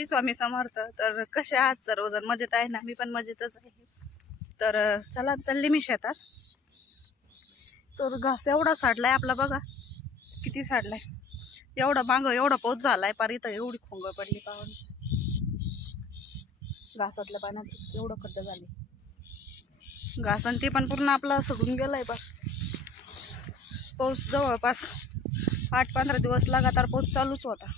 श्री स्वामी समर्थ. तर कसे आहात सर्वजण? मजेत आहे ना? मी पण मजेतच आहे. तर चला चालली मी शेतात. तर घास एवढा साडलाय आपला, बघा किती साडलाय. एवढा माग एवढा पाऊस झालाय, पार इथं एवढी खोंग पडली पावसाची. घासातल्या पाण्यात एवढं खड्डे झाले. घास आणि ते पण पूर्ण आपला सडून गेलाय. पाऊस जवळपास 8-15 दिवस लगातार पाऊस चालूच होता.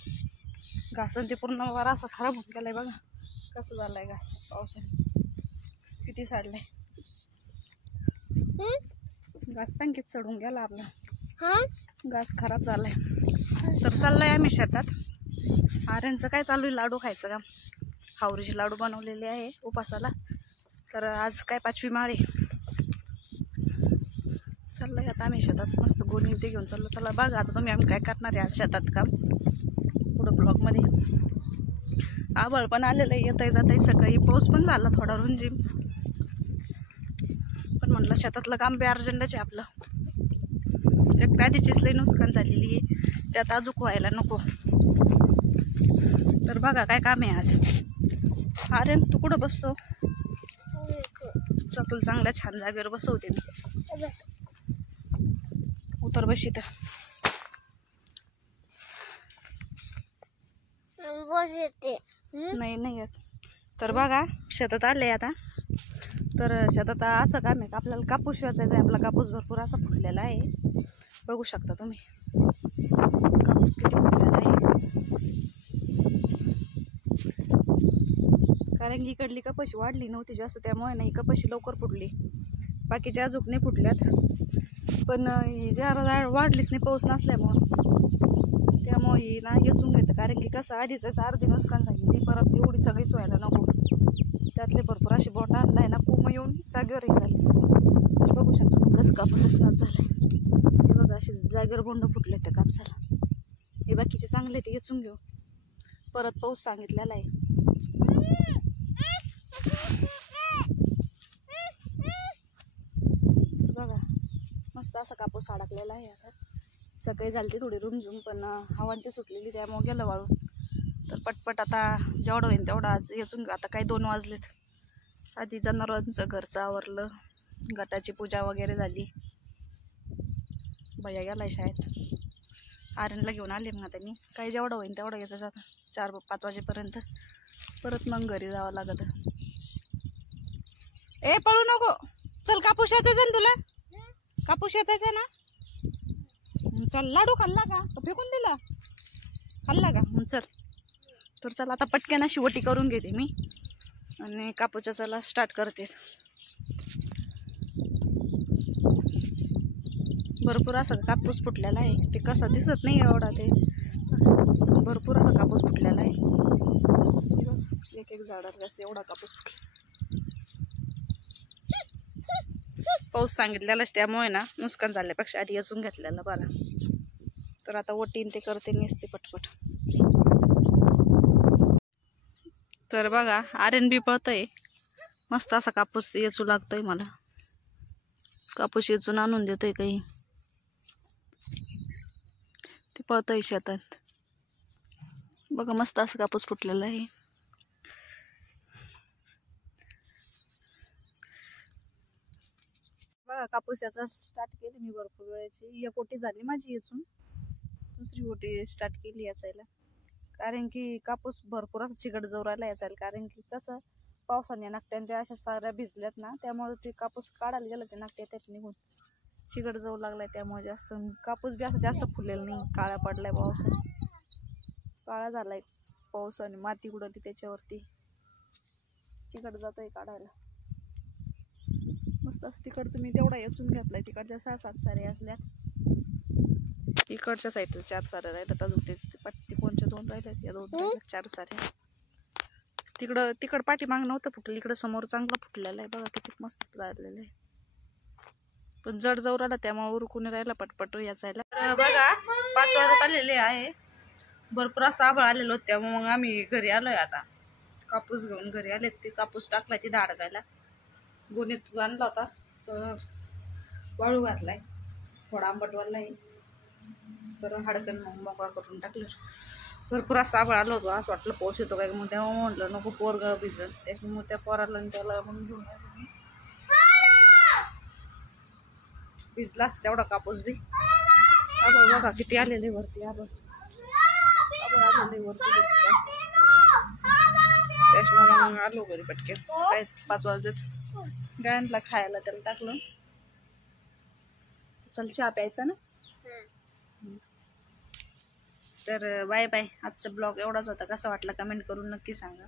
घास आणि ते पूर्ण वारा असा खराब होऊन गेलाय. बघा कसं झालंय घास पावसाने, किती साडलाय. घास पण किती सडून गेला आपला. घास खराब झालाय. तर चाललंय आम्ही शेतात. आर्यांचं काय चालू आहे? लाडू खायचं का? हावरीचे लाडू बनवलेले आहे उपासाला. तर आज काय 5वी माळ आहे. चाललंय आता आम्ही शेतात, मस्त गोणी ते घेऊन चाललो. चला बघा आता तुम्ही आम्ही काय करणार आहे आज शेतात काम. पुढं ब्लॉकमध्ये आभाळ पण आलेलं आहे, येतंय जात आहे. सकाळी पाऊस पण झाला थोडा रुंजीम, पण म्हटलं शेतातलं काम बी अर्जंटच आहे आपलं. एक आधीचीच लई नुकसान झालेली आहे, त्यात अजूक व्हायला नको. तर बघा काय काम आहे आज. अरे तू कुठं बसतो? तुला चांगल्या छान जागेवर बसवते मी. उतर बस इथं. नाही नाही येत. तर बघा शेतात आले आता. तर शेतात असं काम आहे का, आपल्याला कापूस वेचायचा आहे. आपला कापूस भरपूर असा फुटलेला आहे, बघू शकता तुम्ही. कापूस किती फुटलेला आहे. कारण की इकडली कपाशी वाढली नव्हती जास्त, त्यामुळे नाही कपाशी लवकर फुटली. बाकीच्या अजून नाही फुटल्यात, पण जरा वाढलीच नाही पाऊस नसल्यामुळं. त्यामुळे ही ना येचून घेतं. कारण की कसं आधीच अर्धी नुकसान झाली, परत एवढी सगळीच व्हायला नको. त्यातले भरपूर असे बोट आणलाय ना, कुम येऊन जागेवर झाले. बघू शकता कसं कापूस असणार झालाय. हे बघा असे जागेवर बोंड फुटले त्या कापसाला. हे बाकीचे चांगले ते येचून घेऊ. परत पाऊस सांगितलेला आहे. बघा मस्त असा कापूस अडकलेला आहे. आता सकाळी झालती थोडी रुमझुम, पण हवा ते सुटलेली त्यामुळे गेलं वाळून. तर पटपट आता जेवढं होईल तेवढं आज येचून. आता काही 2 वाजलेत. आधी जनावरांचं घरचं आवरलं, गटाची पूजा वगैरे झाली. भैया गेलाय शाळेत. आर्यनला घेऊन आले मग आता मी. काही जेवढं होईल तेवढं घ्यायचं आता 4-5 वाजेपर्यंत. परत मग घरी जावं लागत. ए पळू नको, चल. कापूस येतायचा ना तुला? कापूस येतायचा ना? चल. लाडू खाल्ला का? फेकून दिला? खाल्ला का? चल. तर चला आता पटकन अशी वटी करून घेते मी आणि कापूसच्या चला स्टार्ट करते. भरपूर असा कापूस फुटलेला आहे. ते कसं दिसत नाही एवढा, ते भरपूर असा कापूस फुटलेला आहे. एक झाडाला असं एवढा कापूस फुटला. पाऊस सांगितलेलाच, त्यामुळे ना नुकसान झाल्यापेक्षा आधी अजून घेतलेलं बरं. तर आता वटीन ते करते नेसते पटपट. तर बघा आर्यन बी पळतय. मस्त असा कापूस येचू लागतोय मला. कापूस येचून आणून देतोय काही. ते पळतय शेतात. बघा मस्त असं कापूस फुटलेला आहे. बघा कापूस याचा स्टार्ट केली मी भरपूर वेळेची. एक ओटी झाली माझी येचून, दुसरी ओटी स्टार्ट केली याचायला. कारण की कापूस भरपूर असं चिकट जोरायला याचायला. कारण की कसं पावसाने नाकट्यान त्या अशा साऱ्या भिजल्यात ना, त्यामुळे ते कापूस काढायला गेलं ते नाकट्या त्यात निघून चिकट जाऊ लागलाय. त्यामुळे जास्त कापूस बी असं जास्त फुलेला नाही. काळा पडलाय पावसाने, काळा झालाय पावसाने. माती उडवली त्याच्यावरती, चिकट जातोय काढायला. मस्त असं तिकडचं मी तेवढा येचून घेतलाय. तिकडच्या 6-7 सारे असल्या, इकडच्या साईडचं 4 सारे राहिल्यात. अजून ते पट्टी कोणच्या 2 राहिल्यात, या 2 राहिल्यात, 4 सारे. तिकड पाठीमाग नव्हतं फुटलं, इकडं समोर चांगलं फुटलेलं आहे. बघा किती मस्त झालेलं आहे. पण जड जवळ आला त्यामुळे उरकून राहिला पटपट याचायला. बघा 5 वाजत आलेले आहे. भरपूर असं आभाळ आलेलो होतं, त्यामुळे मग आम्ही घरी आलोय. आता कापूस घेऊन घरी आले. ते कापूस टाकला तिथं अडकायला. गोणीत आणला होता तर वाळू घातलाय. थोडा आंबट वाला आहे, तर हाडकन मग मोकळा करून टाकलं. भरपूर असं आभाळ आलं होतं, असं वाटलं पाऊस येतो काय, मग तेव्हा म्हटलं नको पोरगं भिजल, त्याच्यामुळे त्या पोराला आणि त्याला म्हणून घेऊन आले मी. भिजलाच तेवढा कापूस बी. आभाळ बघा किती आलेले वरती, आभाळ आलेले वरती त्याच्यामुळे मग आलो घरी पटके. काय 5 वाजलेत. गायनला खायला त्याला टाकलं. चल चहा प्यायचा ना. तर बाय बाय. आजचा ब्लॉग एवढाच होता. कसा वाटला कमेंट करून नक्की सांगा.